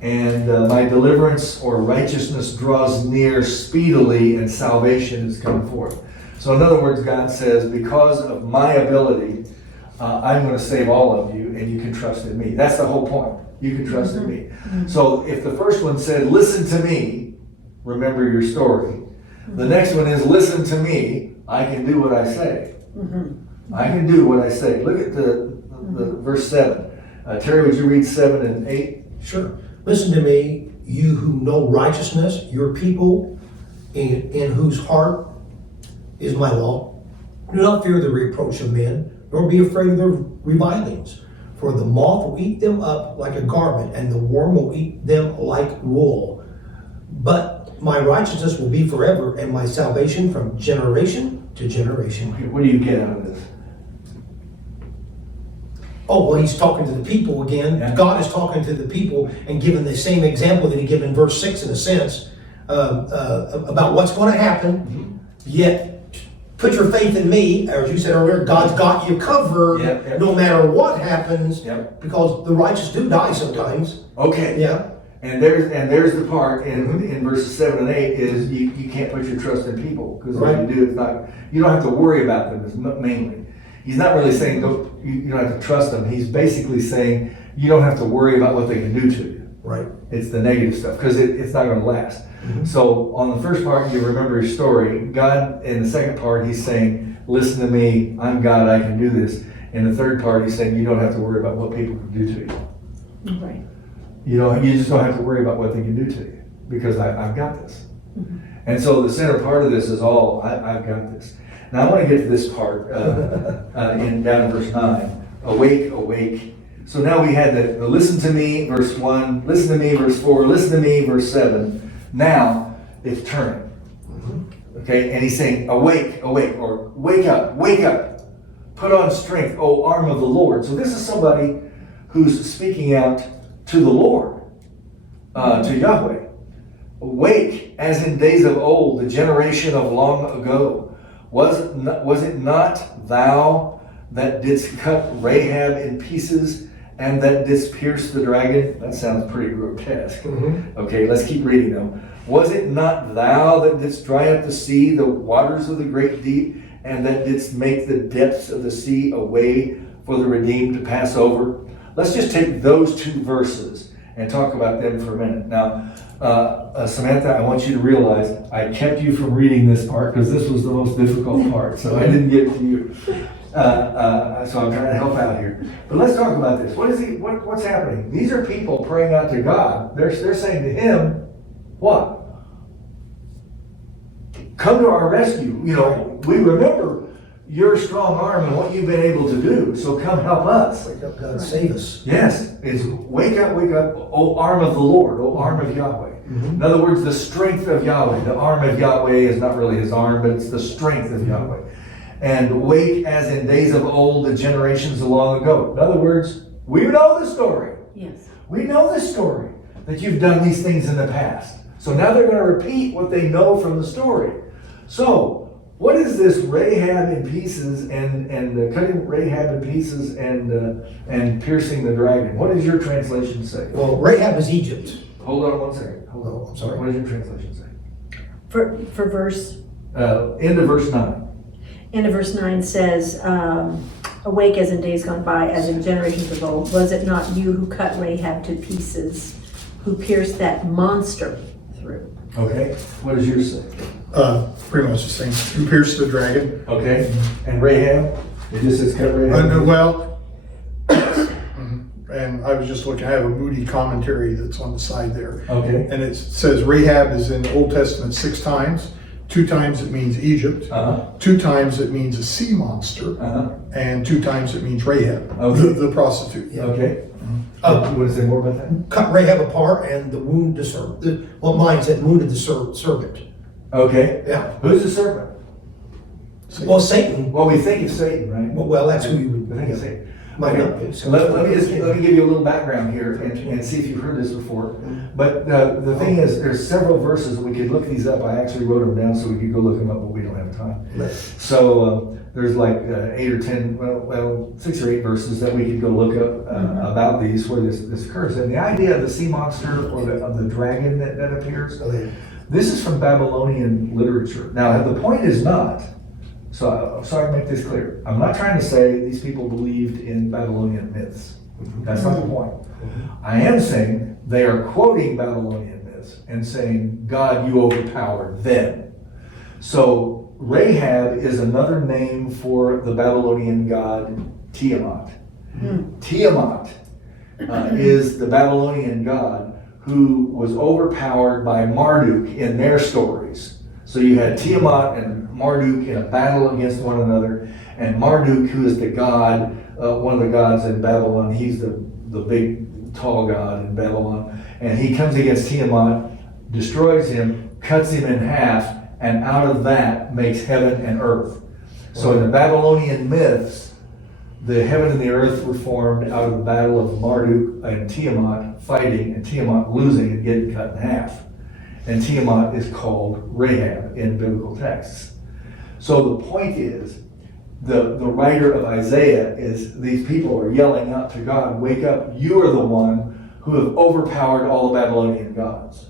And my deliverance or righteousness draws near speedily, and salvation is come forth. So in other words, God says, because of my ability, I'm going to save all of you, and you can trust in me. That's the whole point. You can trust in me. So if the first one said, listen to me, remember your story. The next one is, listen to me, I can do what I say. I can do what I say. Look at the verse 7. Terry, would you read 7 and 8? Sure. Listen to me, you who know righteousness, your people in whose heart is my law. Do not fear the reproach of men, nor be afraid of their revilings. For the moth will eat them up like a garment, and the worm will eat them like wool. But my righteousness will be forever, and my salvation from generation to generation. Okay, what do you get out of this? Oh, well, he's talking to the people again. Yeah. God is talking to the people and giving the same example that he gave in verse 6 in a sense about what's going to happen. Yet, put your faith in me, or as you said earlier, God's got you covered no matter what happens, because the righteous do die sometimes. Okay. Yeah. And there's the part in verses 7 and 8 is you can't put your trust in people, because what you do is not, you don't have to worry about them. It's mainly. He's not really saying you don't have to trust them. He's basically saying you don't have to worry about what they can do to you. Right. It's the negative stuff, because it's not going to last. So on the first part, you remember your story. God, in the second part, he's saying, listen to me, I'm God, I can do this. In the third part, he's saying you don't have to worry about what people can do to you. Right. You just don't have to worry about what they can do to you, because I've got this. And so the center part of this is all, I've got this. Now I want to get to this part down in verse 9. Awake, awake. So now we had the listen to me, verse 1, listen to me, verse 4, listen to me, verse 7. Now it's turning. Okay, and he's saying, awake, awake, or wake up, put on strength, O arm of the Lord. So this is somebody who's speaking out to the Lord, to Yahweh. Awake, as in days of old, the generation of long ago. Was it not thou that didst cut Rahab in pieces and that didst pierce the dragon? That sounds pretty grotesque. Okay, let's keep reading though. Was it not thou that didst dry up the sea, the waters of the great deep, and that didst make the depths of the sea a way for the redeemed to pass over? Let's just take those two verses and talk about them for a minute. Now, Samantha, I want you to realize I kept you from reading this part because this was the most difficult part, so I didn't give it to you. So I'm trying to help out here. But let's talk about this. What's happening? These are people praying out to God. They're saying to him, what? Come to our rescue. We remember your strong arm and what you've been able to do, so come help us. Wake up, God, save us. Yes, it's wake up, O arm of the Lord, O arm of Yahweh. In other words, the strength of Yahweh. The arm of Yahweh is not really his arm, but it's the strength of Yahweh. And wake as in days of old and generations of long ago. In other words, we know the story. Yes. We know the story that you've done these things in the past. So now they're going to repeat what they know from the story. So what is this Rahab in pieces and cutting Rahab in pieces and piercing the dragon? What does your translation say? Well, Rahab is Egypt. Hold on one second. Hold on. Oh, I'm sorry. What does your translation say? For verse, End of verse 9. end of verse 9 says, awake as in days gone by, as in generations of old. Was it not you who cut Rahab to pieces, who pierced that monster through? Okay. What does yours say? Pretty much the same. Who pierced the dragon? Okay. And Rahab? It just says cut Rahab. Well, and I was just looking, I have a Moody commentary that's on the side there. Okay. And it says Rahab is in the Old Testament 6 times. 2 times it means Egypt. Uh-huh. 2 times it means a sea monster. Uh-huh. And 2 times it means Rahab, Okay. the prostitute. Okay. Uh, You want to say more about that? Cut Rahab apart and the wound the servant. Well, mine said wounded the servant. Okay. Yeah. Who's the serpent? Well, Satan. Well, we think it's Satan, right? Well, that's who you We would. think it's Satan. Might Okay. not be. So let me give you a little background here and see if you've heard this before. But the thing is, there's several verses. We could look these up. I actually wrote them down so we could go look them up, but we don't have time. So there's like 8 or 10, well, 6 or 8 verses that we could go look up about these where this occurs. And the idea of the sea monster or of the dragon that appears, this is from Babylonian literature. Now, the point is not, so I'm sorry to make this clear. I'm not trying to say these people believed in Babylonian myths. That's not the point. I am saying they are quoting Babylonian myths and saying, God, you overpowered them. So Rahab is another name for the Babylonian god Tiamat. Tiamat is the Babylonian god who was overpowered by Marduk in their stories. So you had Tiamat and Marduk in a battle against one another, and Marduk, who is the god, one of the gods in Babylon, he's the big tall god in Babylon, and he comes against Tiamat, destroys him, cuts him in half, and out of that makes heaven and earth. So in the Babylonian myths, the heaven and the earth were formed out of the battle of Marduk and Tiamat fighting, and Tiamat losing and getting cut in half. And Tiamat is called Rahab in biblical texts. So the point is, the writer of Isaiah is, these people are yelling out to God, wake up, you are the one who have overpowered all the Babylonian gods.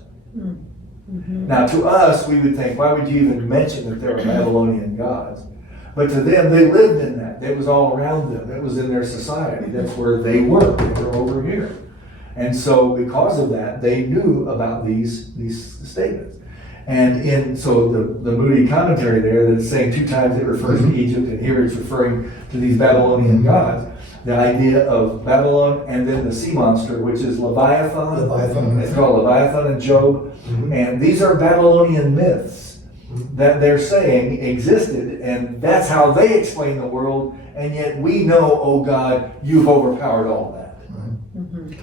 Now to us, we would think, why would you even mention that there are Babylonian gods? But to them, they lived in that. It was all around them. It was in their society. That's where they were. They were over here. And so because of that, they knew about these statements. And so the Moody commentary there that's saying 2 times it refers to Egypt, and here it's referring to these Babylonian gods. The idea of Babylon and then the sea monster, which is Leviathan. Leviathan. It's called Leviathan in Job. And these are Babylonian myths that they're saying existed, and that's how they explain the world. And yet we know, oh God, you've overpowered all that.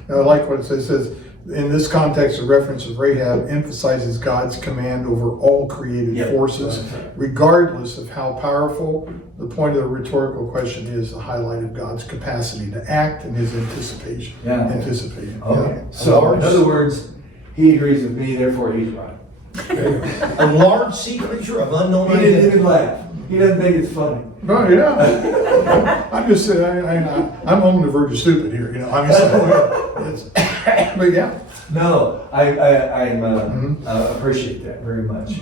I like what it says. It says, in this context, the reference of Rahab emphasizes God's command over all created Yep. forces, regardless of how powerful. The point of the rhetorical question is the highlight of God's capacity to act and his anticipation. Yeah. Anticipating. Okay. So in other words, he agrees with me, therefore he's right. A large sea creature of unknown He didn't identity. even laugh. He doesn't think it's funny. Oh, yeah. I'm just saying, I'm on the verge of stupid here, you know. I mean, but yeah. No, I appreciate that very much.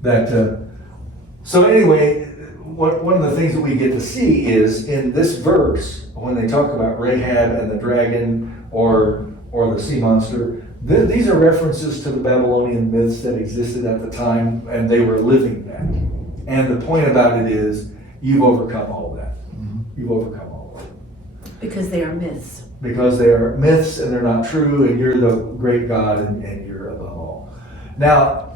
That so anyway, one of the things that we get to see is in this verse when they talk about Rahab and the dragon or the sea monster. These are references to the Babylonian myths that existed at the time, and they were living that. And the point about it is, you've overcome all of that. You've overcome all of it. Because they are myths. Because they are myths and they're not true, and you're the great God and you're above all. Now,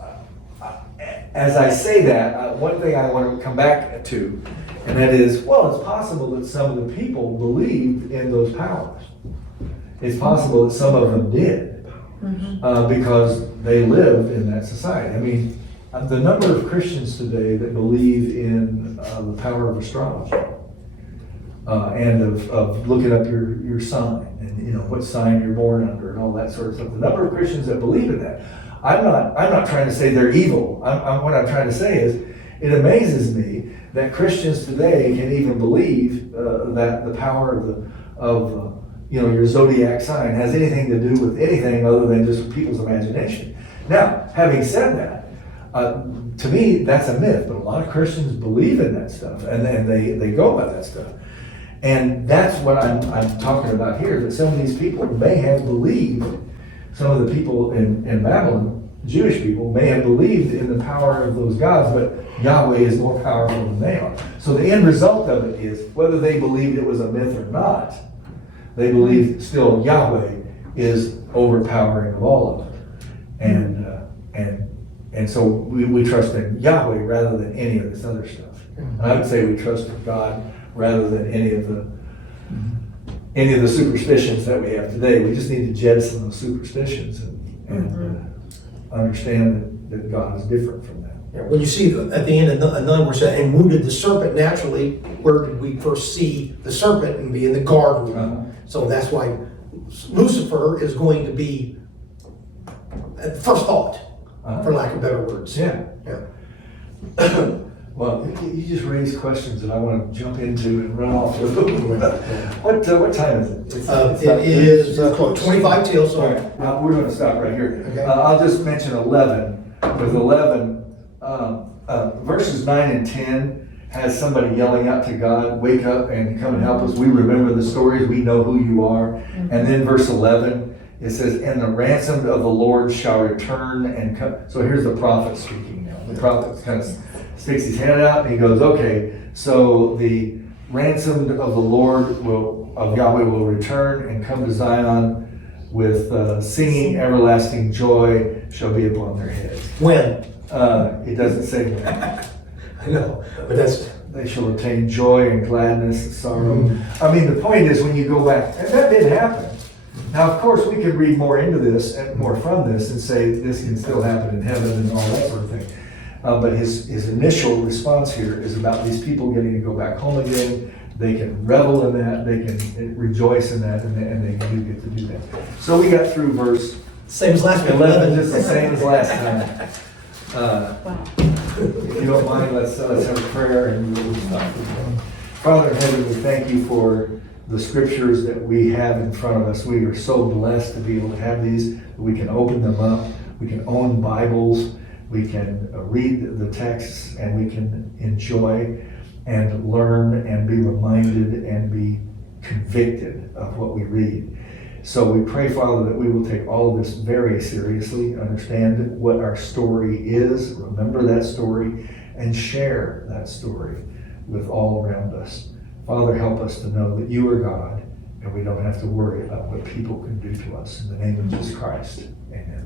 as I say that, one thing I want to come back to, and that is, well, it's possible that some of the people believed in those powers. It's possible that some of them did, because they lived in that society. I mean, the number of Christians today that believe in the power of astrology and of looking up your sign and what sign you're born under and all that sort of stuff. The number of Christians that believe in that. I'm not trying to say they're evil. What I'm trying to say is it amazes me that Christians today can even believe that the power of your zodiac sign has anything to do with anything other than just people's imagination. Now, having said that, to me, that's a myth, but a lot of Christians believe in that stuff, and they go by that stuff. And that's what I'm talking about here, that some of these people may have believed, some of the people in Babylon, Jewish people, may have believed in the power of those gods, but Yahweh is more powerful than they are. So the end result of it is, whether they believed it was a myth or not, they believe still Yahweh is overpowering of all of it. And so we trust in Yahweh rather than any of this other stuff. And I would say we trust in God rather than any of the superstitions that we have today. We just need to jettison those superstitions and understand that God is different from that. Yeah, when you see at the end of none, where it said, and wounded the serpent naturally, where did we first see the serpent and be in the garden? Uh-huh. So that's why Lucifer is going to be at the first thought, for lack of better words. Yeah. Yeah. Well, you just raised questions that I want to jump into and run off with. What time is it? It is 25 till, All so. right, we're going to stop right here. Okay. I'll just mention 11. With 11, verses 9 and 10 has somebody yelling out to God, wake up and come and help us. We remember the stories. We know who you are. And then verse 11, it says, and the ransomed of the Lord shall return and come. So here's the prophet speaking now. The prophet kind of sticks his hand out and he goes, okay, so the ransomed of the Lord of Yahweh will return and come to Zion with singing, everlasting joy shall be upon their heads. When? It doesn't say when. I know, but that's. They shall obtain joy and gladness and sorrow. I mean, the point is when you go back, and that did happen. Now, of course, we could read more into this and more from this and say this can still happen in heaven and all that sort of thing. But his initial response here is about these people getting to go back home again. They can revel in that, they can rejoice in that, and they do get to do that. So we got through verse Same as last week. 11, just the same as last time. Wow. If you don't mind, let's have a prayer and we'll stop. Father in heaven, we thank you for the scriptures that we have in front of us. We are so blessed to be able to have these. We can open them up. We can own Bibles. We can read the texts and we can enjoy and learn and be reminded and be convicted of what we read. So we pray, Father, that we will take all of this very seriously, understand what our story is, remember that story, and share that story with all around us. Father, help us to know that you are God, and we don't have to worry about what people can do to us. In the name of Jesus Christ, amen.